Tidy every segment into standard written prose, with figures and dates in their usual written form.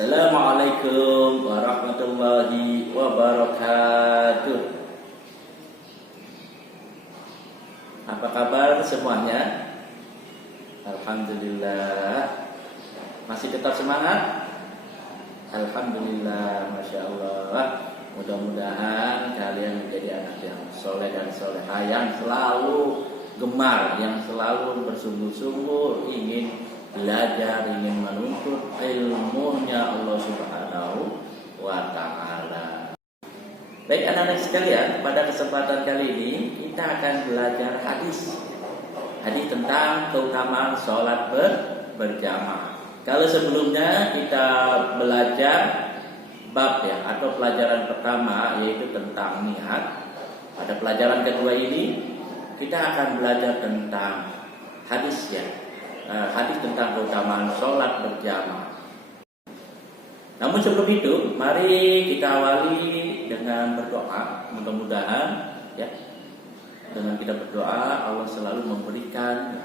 Assalamualaikum warahmatullahi wabarakatuh. Apa kabar semuanya? Alhamdulillah. Masih tetap semangat? Alhamdulillah, Masya Allah. Mudah-mudahan kalian menjadi anak yang soleh dan solehah, yang selalu gemar, yang selalu bersungguh-sungguh ingin belajar, ingin menuntut ilmunya Allah Subhanahu wa Ta'ala. Baik anak-anak sekalian, pada kesempatan kali ini kita akan belajar hadis tentang keutamaan sholat berjamaah. Kalau sebelumnya kita belajar bab ya, atau pelajaran pertama yaitu tentang niat. Pada pelajaran kedua ini kita akan belajar tentang hadis ya. Hadis tentang keutamaan sholat berjamaah. Namun sebelum itu, mari kita awali dengan berdoa. Mudah-mudahan ya, dengan kita berdoa Allah selalu memberikan,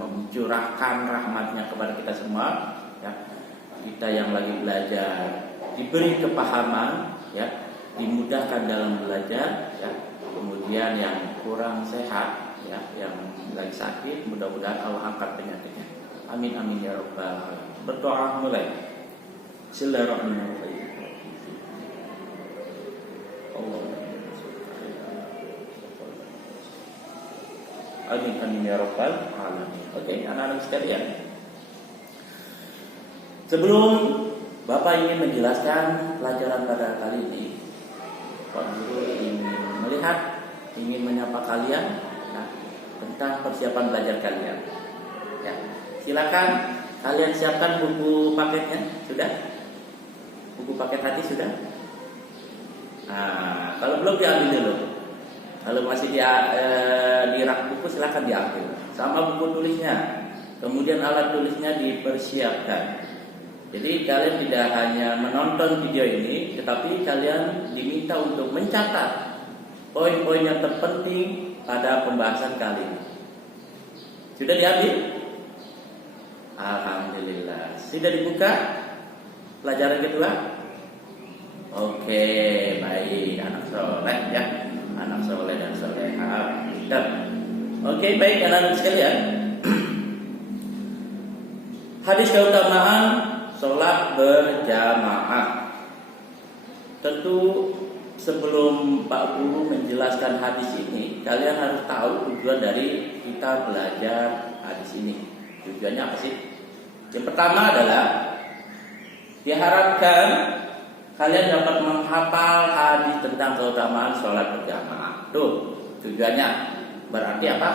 mencurahkan rahmatnya kepada kita semua. Ya, kita yang lagi belajar diberi kepahaman, ya, dimudahkan dalam belajar. Ya, kemudian yang kurang sehat, ya, yang lagi sakit, mudah-mudahan Allah angkat penyakitnya. Amin amin ya rabbal alamin. Berdoa mulai. Bismillahirrahmanirrahim. Amin amin ya rabbal alamin. Oke, anak-anak sekalian. Sebelum Bapak ingin menjelaskan pelajaran pada kali ini, Pak Guru ingin melihat, ingin menyapa kalian tentang persiapan belajar kalian. Ya, silakan kalian siapkan buku paketnya, sudah? Buku paket hati sudah? Nah, kalau belum diambil dulu. Kalau masih di rak buku silakan diambil. Sama buku tulisnya. Kemudian alat tulisnya dipersiapkan. Jadi kalian tidak hanya menonton video ini, tetapi kalian diminta untuk mencatat poin-poin yang terpenting pada pembahasan kali ini. Sudah diambil? Alhamdulillah. Sudah dibuka pelajaran kedua? Oke, baik. Anak soleh ya, anak soleh dan solehah. Oke, baik anak-anak sekalian. Hadis keutamaan sholat berjamaah. Tentu sebelum Pak Guru menjelaskan hadis ini, kalian harus tahu tujuan dari kita belajar hadis ini. Tujuannya apa sih? Yang pertama adalah diharapkan kalian dapat menghafal hadis tentang keutamaan sholat berjamaah. Tuh tujuannya. Berarti apa?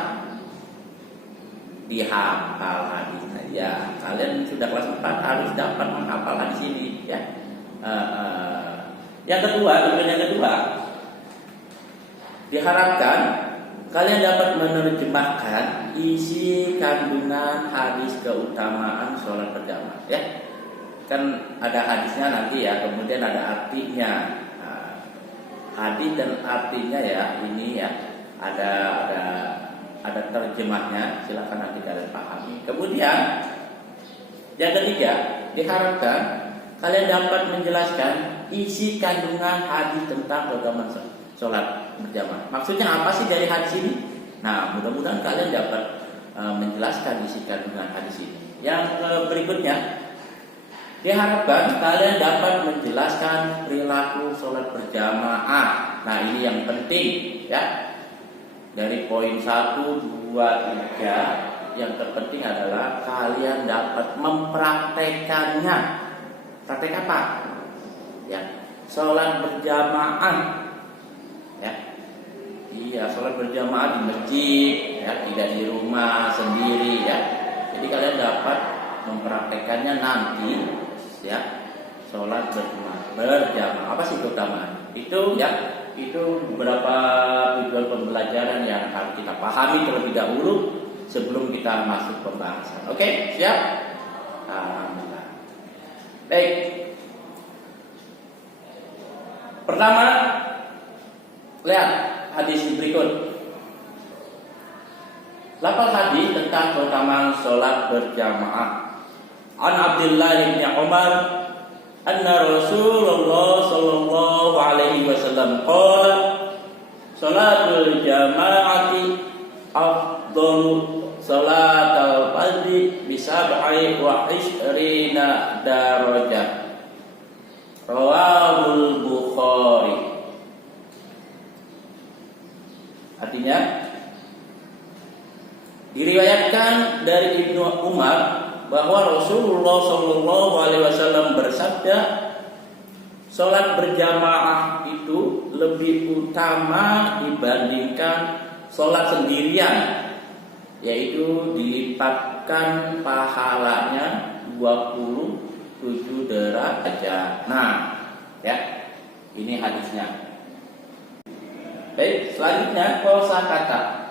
Dihafal hadisnya. Ya, kalian sudah kelas 4 harus dapat menghafal hadis ini. Ya. Yang kedua, tujuan yang kedua, diharapkan kalian dapat menerjemahkan isi kandungan hadis keutamaan sholat berjamaah. Ya, kan ada hadisnya nanti ya, kemudian ada artinya. Hadis dan artinya ya, ini ya ada terjemahnya. Silakan nanti kalian pahami. Kemudian yang ketiga, diharapkan kalian dapat menjelaskan isi kandungan hadis tentang keutamaan sholat berjamaah. Maksudnya apa sih dari hadis ini? Nah, mudah-mudahan kalian dapat menjelaskan isi kandungan hadis ini. Yang berikutnya, diharapkan kalian dapat menjelaskan perilaku sholat berjamaah. Nah, ini yang penting ya. Dari poin 1, 2, 3, yang terpenting adalah kalian dapat mempraktekannya. Praktek apa? Ya, sholat berjamaah. Ya, iya, sholat berjamaah di masjid, ya, tidak di rumah sendiri, ya. Jadi kalian dapat mempraktekannya nanti, ya, sholat berjamaah. Apa sih keutamaan? Itu ya, itu beberapa tujuan pembelajaran yang harus kita pahami terlebih dahulu sebelum kita masuk pembahasan. Oke, siap? Alhamdulillah. Baik. Pertama, lihat hadis berikut. Lafaz hadis tentang keutamaan sholat berjamaah. An Abdullah bin Umar anna Rasulullah sallallahu alaihi wasallam qala salatul jama'ati afdalu salatul fardhi bi sab'i wa ishrina darajah. Rawahul Bukhari. Artinya diriwayatkan dari Ibnu Umar bahwa Rasulullah Shallallahu Alaihi Wasallam bersabda, sholat berjamaah itu lebih utama dibandingkan sholat sendirian, yaitu dilipatkan pahalanya 27 derajat. Nah, ya, ini hadisnya. Baik, selanjutnya kosakata.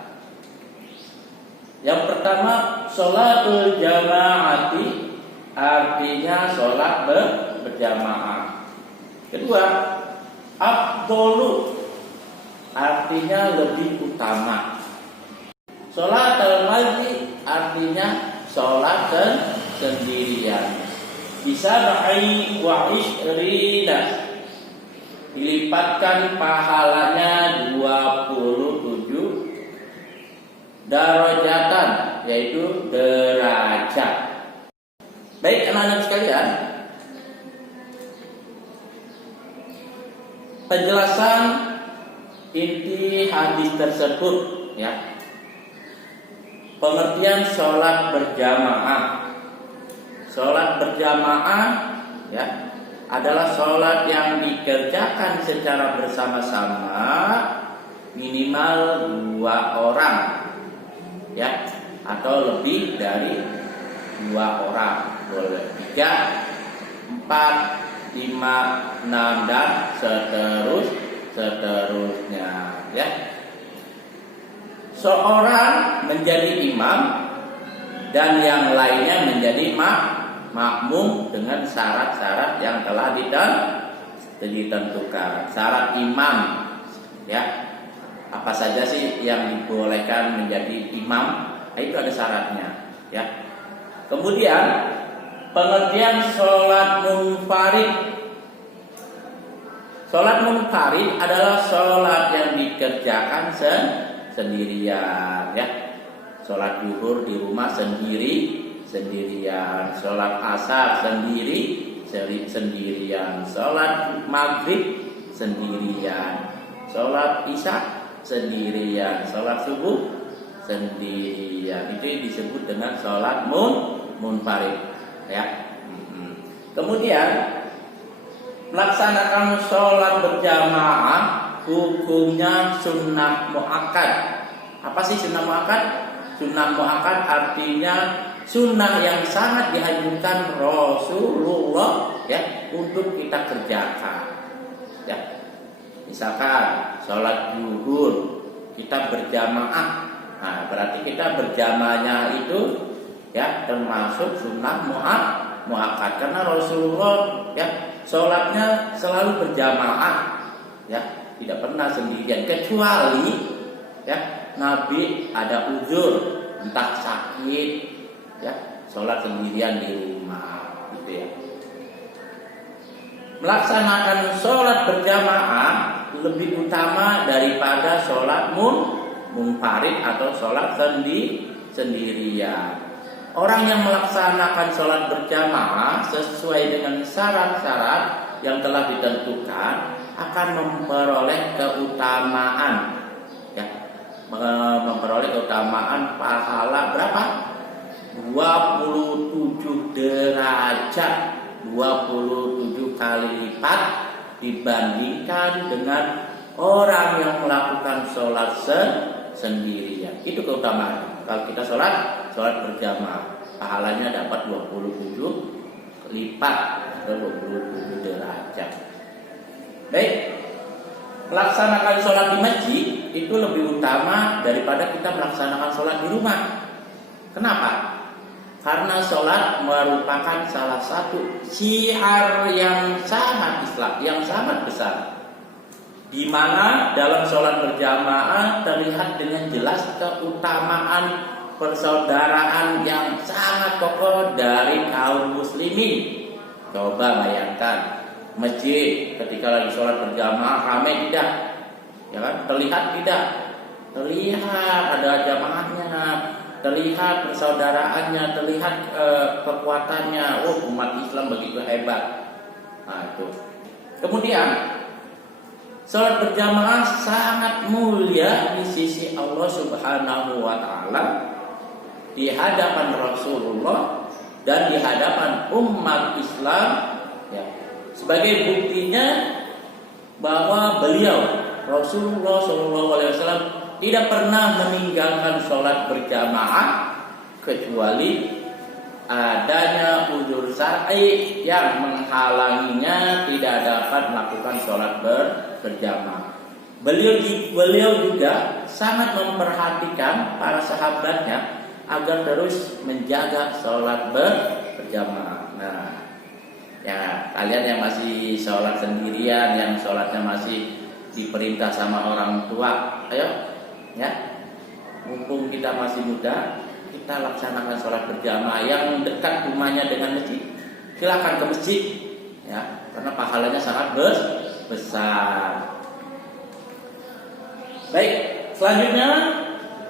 Yang pertama, sholatul jama'ati artinya sholat berjamaah. Kedua, afdolu artinya lebih utama. Sholatul fardhi artinya sholat sendirian. Bisa ba'i wa ishrina, dilipatkan pahalanya 27 darajatan, yaitu derajat. Baik anak-anak sekalian, penjelasan inti hadis tersebut, ya. Pengertian sholat berjamaah. Sholat berjamaah, ya, adalah sholat yang dikerjakan secara bersama-sama minimal 2 orang, ya, atau lebih dari 2 orang. Boleh 3, 4, 5, 6 dan seterusnya, ya. Seorang menjadi imam dan yang lainnya menjadi makmum dengan syarat-syarat yang telah ditentukan. Syarat imam, ya, apa saja sih yang dibolehkan menjadi imam? Itu ada syaratnya, ya. Kemudian pengertian sholat munfarid. Sholat munfarid adalah sholat yang dikerjakan sendirian, ya. Sholat zuhur di rumah sendirian, sholat asar sendirian, sholat maghrib sendirian, sholat isya sendirian, sholat subuh sendirian. Itu disebut dengan sholat munfarid, ya. Kemudian melaksanakan sholat berjamaah hukumnya sunnah muakkad. Apa sih sunnah muakkad? Sunnah muakkad artinya sunnah yang sangat dianjurkan Rasulullah, ya, untuk kita kerjakan, ya. Misalkan sholat zuhur kita berjamaah, nah berarti kita berjamaahnya itu, ya, termasuk sunnah muakkad karena Rasulullah, ya, sholatnya selalu berjamaah, ya, tidak pernah sendirian, kecuali, ya, Nabi ada uzur, entah sakit, ya, sholat sendirian di rumah, gitu, ya. Melaksanakan sholat berjamaah lebih utama daripada sholat munfarid atau sholat sendirian. Orang yang melaksanakan sholat berjamaah sesuai dengan syarat-syarat yang telah ditentukan akan memperoleh keutamaan, ya, memperoleh keutamaan pahala berapa? 27 derajat, 27 kali lipat dibandingkan dengan orang yang melakukan sholat sendirian. Itu keutamaan. Kalau kita sholat berjamaah, pahalanya dapat 27 lipat atau 27 derajat. Baik, melaksanakan sholat di masjid itu lebih utama daripada kita melaksanakan sholat di rumah. Kenapa? Karena sholat merupakan salah satu syiar yang sangat Islam, yang sangat besar, di mana dalam sholat berjamaah terlihat dengan jelas keutamaan persaudaraan yang sangat kokoh dari kaum muslimin. Coba bayangkan, masjid ketika lagi sholat berjamaah ramai tidak? Ya kan? Terlihat tidak? Terlihat ada jamaahnya, terlihat persaudaraannya, terlihat kekuatannya. Oh, umat Islam begitu hebat. Nah, itu. Kemudian sholat berjamaah sangat mulia di sisi Allah Subhanahu wa taala, di hadapan Rasulullah dan di hadapan umat Islam, ya. Sebagai buktinya bahwa beliau Rasulullah SAW tidak pernah meninggalkan sholat berjamaah kecuali adanya uzur syar'i yang menghalanginya tidak dapat melakukan sholat berjamaah. Beliau juga sangat memperhatikan para sahabatnya agar terus menjaga sholat berjamaah. Nah, ya kalian yang masih sholat sendirian, yang sholatnya masih diperintah sama orang tua, ayo, ya, mumpung kita masih muda, kita laksanakan sholat berjamaah. Yang dekat rumahnya dengan masjid, silakan ke masjid, ya, karena pahalanya sangat besar. Baik, selanjutnya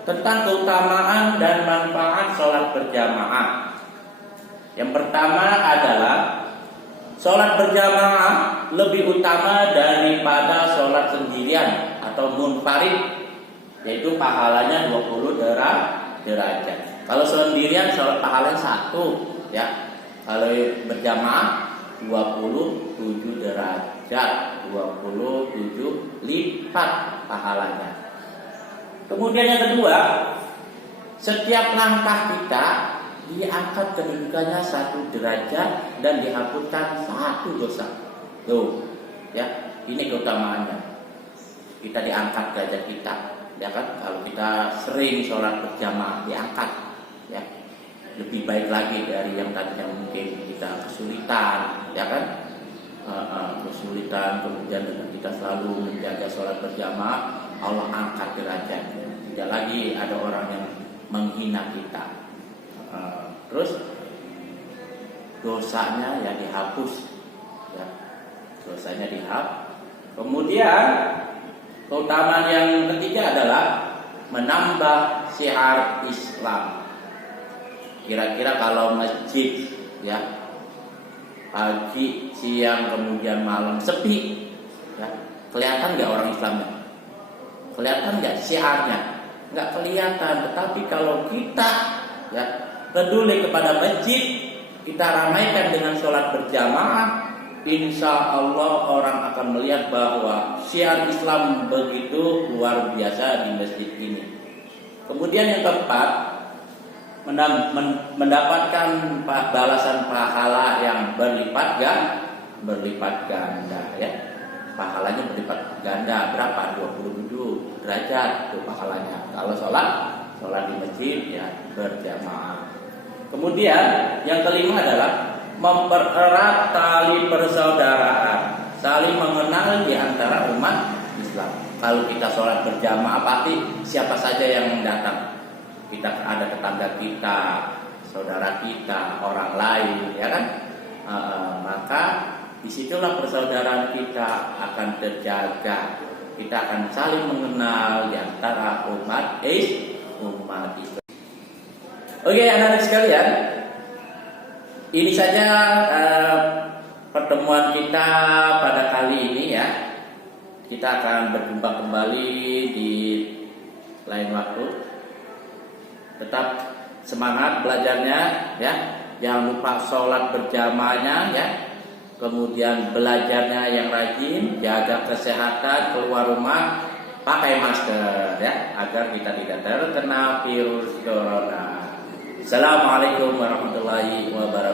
tentang keutamaan dan manfaat sholat berjamaah. Yang pertama adalah sholat berjamaah lebih utama daripada sholat sendirian atau munfarid, yaitu pahalanya 20 derajat. Kalau sendirian sholat pahalanya 1, ya. Kalau berjamaah 27 derajat, 27 lipat pahalanya. Kemudian yang kedua, setiap langkah kita diangkat kedudukannya 1 derajat dan dihapuskan 1 dosa. Tuh, ya, ini keutamaannya. Kita diangkat derajat kita, ya kan? Kalau kita sering sholat berjamaah diangkat, ya, lebih baik lagi dari yang tadinya mungkin kita kesulitan, ya kan? Kesulitan, kemudian dengan kita selalu menjaga sholat berjamaah, Allah angkat derajatnya. Tidak lagi ada orang yang menghina kita. Terus dosanya ya dihapus, ya, dosanya dihapus. Kemudian keutamaan yang ketiga adalah menambah syiar Islam. Kira-kira kalau masjid, ya, pagi, siang, kemudian malam sepi, ya, kelihatan nggak orang Islamnya? Kelihatan nggak syiarnya? Nggak kelihatan. Tetapi kalau kita, ya, peduli kepada masjid, kita ramaikan dengan sholat berjamaah, insya Allah orang akan melihat bahwa syiar Islam begitu luar biasa di masjid ini. Kemudian yang keempat, mendapatkan balasan pahala yang berlipat ganda, ya. Pahalanya berlipat ganda berapa? 27 derajat itu pahalanya. Kalau sholat di masjid, ya, berjamaah. Kemudian yang kelima adalah mempererat tali persaudaraan, saling mengenal di antara umat Islam. Kalau kita sholat berjamaah, pasti siapa saja yang datang. Kita ada tetangga kita, saudara kita, orang lain, ya kan? Maka disitulah persaudaraan kita akan terjaga. Kita akan saling mengenal di antara umat Islam. Oke, anak-anak sekalian, ini saja pertemuan kita pada kali ini, ya. Kita akan berjumpa kembali di lain waktu. Tetap semangat belajarnya, ya. Jangan lupa sholat berjamaahnya, ya. Kemudian belajarnya yang rajin, jaga kesehatan, keluar rumah pakai masker, ya, agar kita tidak terkena virus corona. Assalamualaikum warahmatullahi wabarakatuh.